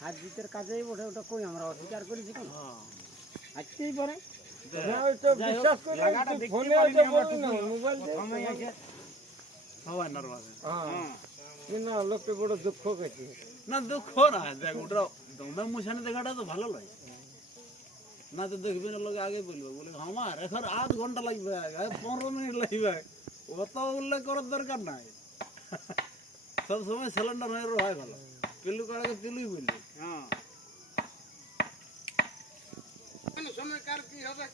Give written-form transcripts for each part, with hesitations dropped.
হাত জিতের কাজেই ওঠে, ওটা কই আমরা অস্বীকার করেছি কেন? আসতেই পারে। লোকটা বড় দুঃখ গেছে না, দুঃখ না, দেখ ওটা দমে মুছানি দেখাটা তো ভালো লাগে না, তো দেখবি না লোক আগে বলবে, বলে আমার এখন 8 ঘন্টা লাগবে, 15 মিনিট লাগবে, অত উল্লেখ করার দরকার নাই। সবসময় সিলিন্ডার হয়ে হয় ভালো, পিলু কাড়াকে পিলুই বললি। হ্যাঁ সময়কার কি হবে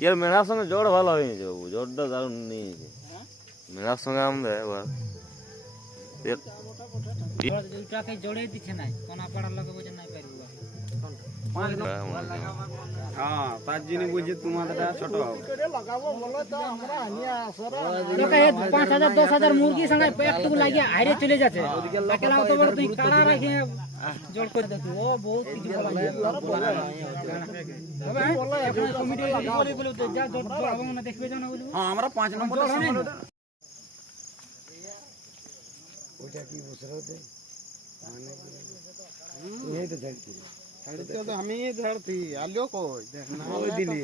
ইয়ার মেলার সঙ্গে জোর ভালো হয়েছে বাবু, জোরটা দারুণ নিয়েছে মেলার সঙ্গে আমাদের এবার জড়িয়ে দিচ্ছে নাই কোনা পাড়ার লোক বুঝে নাই পারবো। হ্যাঁ তার জন্য বুঝি তোমাদের ছোট লাগাবো বলো তো আমরা আনিয়া আসরে 5000 10000 মুরগি সঙ্গে একটু লাগিয়ে হাইরে চলে যাচ্ছে। একলা তো বড় তুই কাড়া রাখে জোর করে দেখো ও বহুত কিছু লাগে তবে বললা এখন কমিটি বলি বলি যা জোর হবে না দেখবে জানা বলি। হ্যাঁ আমরা 5 নম্বর ওটা কি বুঝরতে মানে এই তো ধরতি ছাড়তে তো আমি ধরতি আলিও কই দেখ না ওই দিলি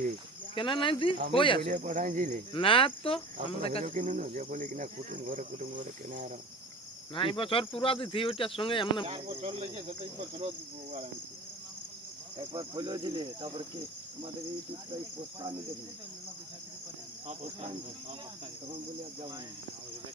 কেন নাই দি কই আছে পড়াই দিলি না তো আমাদের আমরা কেন না যে বলে কিনা কুটুম ঘরে কেন আর না এই বছর পুরা দিছি ওইটার সঙ্গে আমরা 4 বছর লাগে 27 বছর একবার বলে দিলে তারপর কি আমাদের এই টুকটাই পোস্ট আমি দেখি